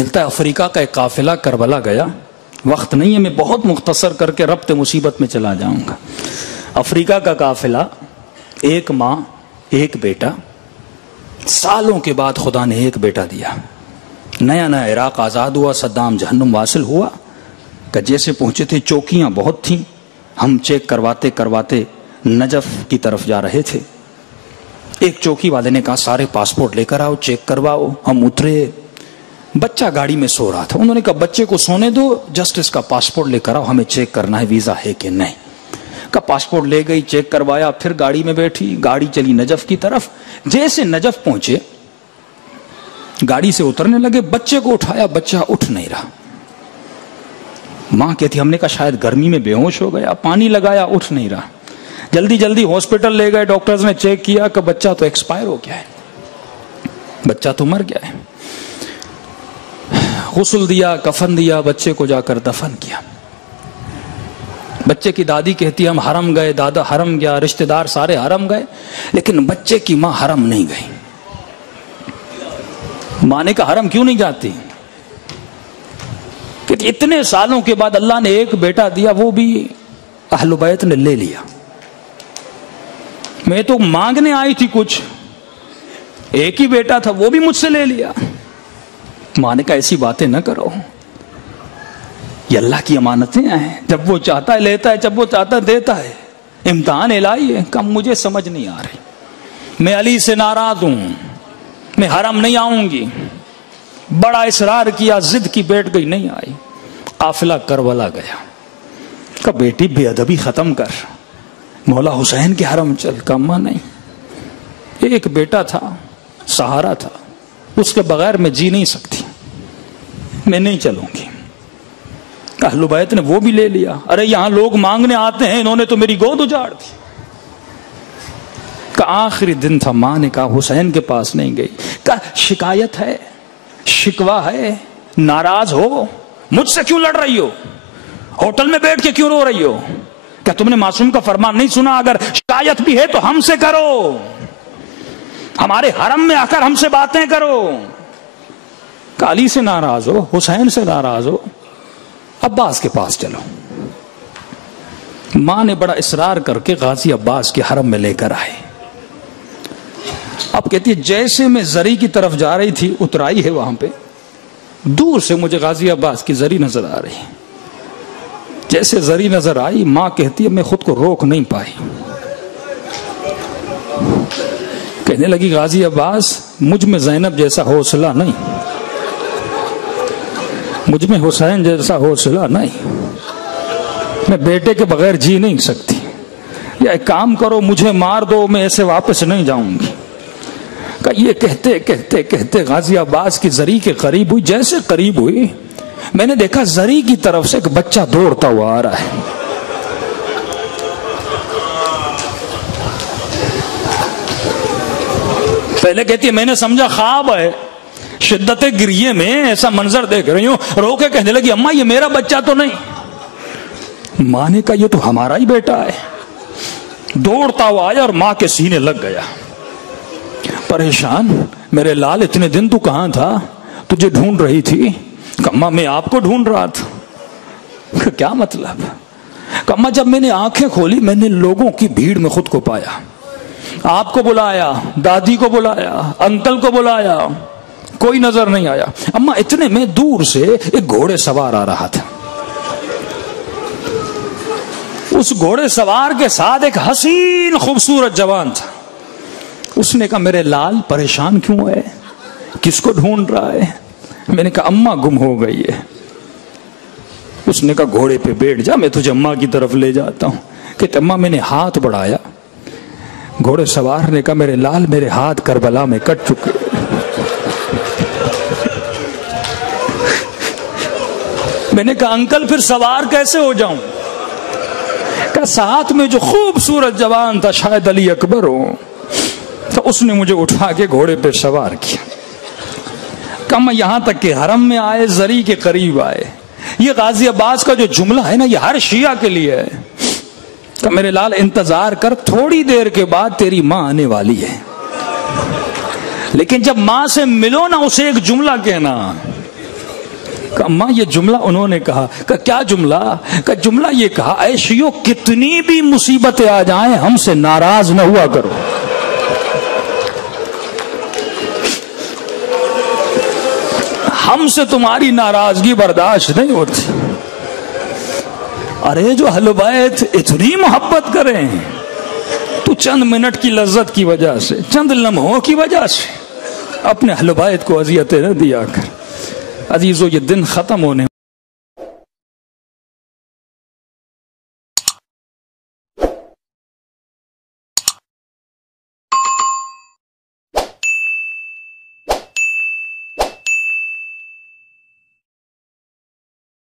ملتا ہے افریقہ کا ایک قافلہ کربلا گیا. وقت نہیں ہے، میں بہت مختصر کر کے ربط مصیبت میں چلا جاؤں گا. افریقہ کا قافلہ، ایک ماں ایک بیٹا. سالوں کے بعد خدا نے ایک بیٹا دیا. نیا نیا عراق آزاد ہوا، صدام جہنم واصل ہوا کہ جیسے پہنچے تھے چوکیاں بہت تھیں. ہم چیک کرواتے کرواتے نجف کی طرف جا رہے تھے. ایک چوکی والے نے کہا سارے پاسپورٹ لے کر آؤ، چیک کرواؤ. ہم اترے، بچہ گاڑی میں سو رہا تھا. انہوں نے کہا بچے کو سونے دو، جسٹ اس کا پاسپورٹ لے کر آؤ، ہمیں چیک کرنا ہے ویزا ہے کہ نہیں. کا پاسپورٹ لے گئی، چیک کروایا، پھر گاڑی میں بیٹھی. گاڑی چلی نجف کی طرف. جیسے نجف پہنچے گاڑی سے اترنے لگے، بچے کو اٹھایا، بچہ اٹھ نہیں رہا. ماں کہتی ہم نے کہا شاید گرمی میں بے ہوش ہو گیا. پانی لگایا، اٹھ نہیں رہا. جلدی جلدی ہاسپٹل لے گئے. ڈاکٹرز نے چیک کیا کہ بچہ تو ایکسپائر ہو گیا ہے، بچہ تو مر گیا ہے. غسل دیا، کفن دیا، بچے کو جا کر دفن کیا. بچے کی دادی کہتی ہم حرم گئے، دادا حرم گیا، رشتہ دار سارے حرم گئے، لیکن بچے کی ماں حرم نہیں گئی. ماں نے کہا حرم کیوں نہیں جاتی؟ کہ اتنے سالوں کے بعد اللہ نے ایک بیٹا دیا، وہ بھی اہل بیت نے لے لیا. میں تو مانگنے آئی تھی کچھ، ایک ہی بیٹا تھا، وہ بھی مجھ سے لے لیا. ماں نے کہا ایسی باتیں نہ کرو، یہ اللہ کی امانتیں ہیں، جب وہ چاہتا ہے لیتا ہے، جب وہ چاہتا ہے دیتا ہے. امتحان الہی ہے. کم مجھے سمجھ نہیں آ رہی، میں علی سے ناراض ہوں، میں حرم نہیں آؤں گی. بڑا اصرار کیا، ضد کی، بیٹھ گئی، نہیں آئی. قافلہ کربلا گیا. کہ بیٹی بے ادبی ختم کر، مولا حسین کے حرم چل. کما نہیں، ایک بیٹا تھا، سہارا تھا، اس کے بغیر میں جی نہیں سکتی، میں نہیں چلوں گی. اہل بیت نے وہ بھی لے لیا. ارے یہاں لوگ مانگنے آتے ہیں، انہوں نے تو میری گود اجاڑ دی. کہ آخری دن تھا، ماں نے کہا حسین کے پاس نہیں گئی. کہ شکایت ہے، شکوہ ہے، ناراض ہو، مجھ سے کیوں لڑ رہی ہو؟ ہوٹل میں بیٹھ کے کیوں رو رہی ہو؟ کیا تم نے معصوم کا فرمان نہیں سنا؟ اگر شکایت بھی ہے تو ہم سے کرو، ہمارے حرم میں آ کر ہم سے باتیں کرو. کہ علی سے ناراض ہو، حسین سے ناراض ہو، عباس کے پاس چلو. ماں نے بڑا اصرار کر کے غازی عباس کے حرم میں لے کر آئے. اب کہتی ہے جیسے میں زری کی طرف جا رہی تھی، اترائی ہے وہاں پہ، دور سے مجھے غازی عباس کی زری نظر آ رہی. جیسے زری نظر آئی، ماں کہتی ہے میں خود کو روک نہیں پائی. کہنے لگی غازی عباس مجھ میں زینب جیسا حوصلہ نہیں، مجھ میں حسین جیسا حوصلہ نہیں، میں بیٹے کے بغیر جی نہیں سکتی. یا ایک کام کرو، مجھے مار دو، میں ایسے واپس نہیں جاؤں گی. کہ یہ کہتے کہتے کہتے غازی عباس کی زری کے قریب ہوئی. جیسے قریب ہوئی، میں نے دیکھا زری کی طرف سے ایک بچہ دوڑتا ہوا آ رہا ہے. پہلے کہتی ہے میں نے سمجھا خواب ہے، شدت گریے میں ایسا منظر دیکھ رہی ہوں. رو کے کہنے لگی اماں یہ میرا بچہ تو نہیں. ماں نے کہا یہ تو ہمارا ہی بیٹا ہے. دوڑتا ہوا آیا اور ماں کے سینے لگ گیا. پریشان، میرے لال اتنے دن تو کہاں تھا؟ تجھے ڈھونڈ رہی تھی. اماں میں آپ کو ڈھونڈ رہا تھا. کیا مطلب؟ اماں جب میں نے آنکھیں کھولی، میں نے لوگوں کی بھیڑ میں خود کو پایا. آپ کو بلایا، دادی کو بلایا، انکل کو بلایا، کوئی نظر نہیں آیا. اماں اتنے میں دور سے ایک گھوڑے سوار آ رہا تھا. اس گھوڑے سوار کے ساتھ ایک حسین خوبصورت جوان تھا. اس نے کہا میرے لال پریشان کیوں ہے؟ کس کو ڈھونڈ رہا ہے؟ میں نے کہا اماں گم ہو گئی ہے. اس نے کہا گھوڑے پہ بیٹھ جا، میں تجھے اماں کی طرف لے جاتا ہوں. کہ اماں میں نے ہاتھ بڑھایا. گھوڑے سوار نے کہا میرے لال میرے ہاتھ کربلا میں کٹ چکے. میں نے کہا انکل پھر سوار کیسے ہو جاؤں؟ کہ ساتھ میں جو خوبصورت جوان تھا شاید علی اکبر ہو، تو اس نے مجھے اٹھا کے گھوڑے پہ سوار کیا. کم یہاں تک کہ حرم میں آئے، زری کے قریب آئے. یہ غازی عباس کا جو جملہ ہے نا، یہ ہر شیعہ کے لیے ہے کہ میرے لال انتظار کر، تھوڑی دیر کے بعد تیری ماں آنے والی ہے. لیکن جب ماں سے ملو نا، اسے ایک جملہ کہنا کہ اماں یہ جملہ انہوں نے کہا کہ کیا جملہ؟ کہ جملہ یہ کہا اے شیو کتنی بھی مصیبتیں آ جائیں ہم سے ناراض نہ ہوا کرو. ہم سے تمہاری ناراضگی برداشت نہیں ہوتی. ارے جو اہل بیت اتنی محبت کریں تو چند منٹ کی لذت کی وجہ سے، چند لمحوں کی وجہ سے اپنے اہل بیت کو اذیتیں نہ دیا کر. عزیزو یہ دن ختم ہونے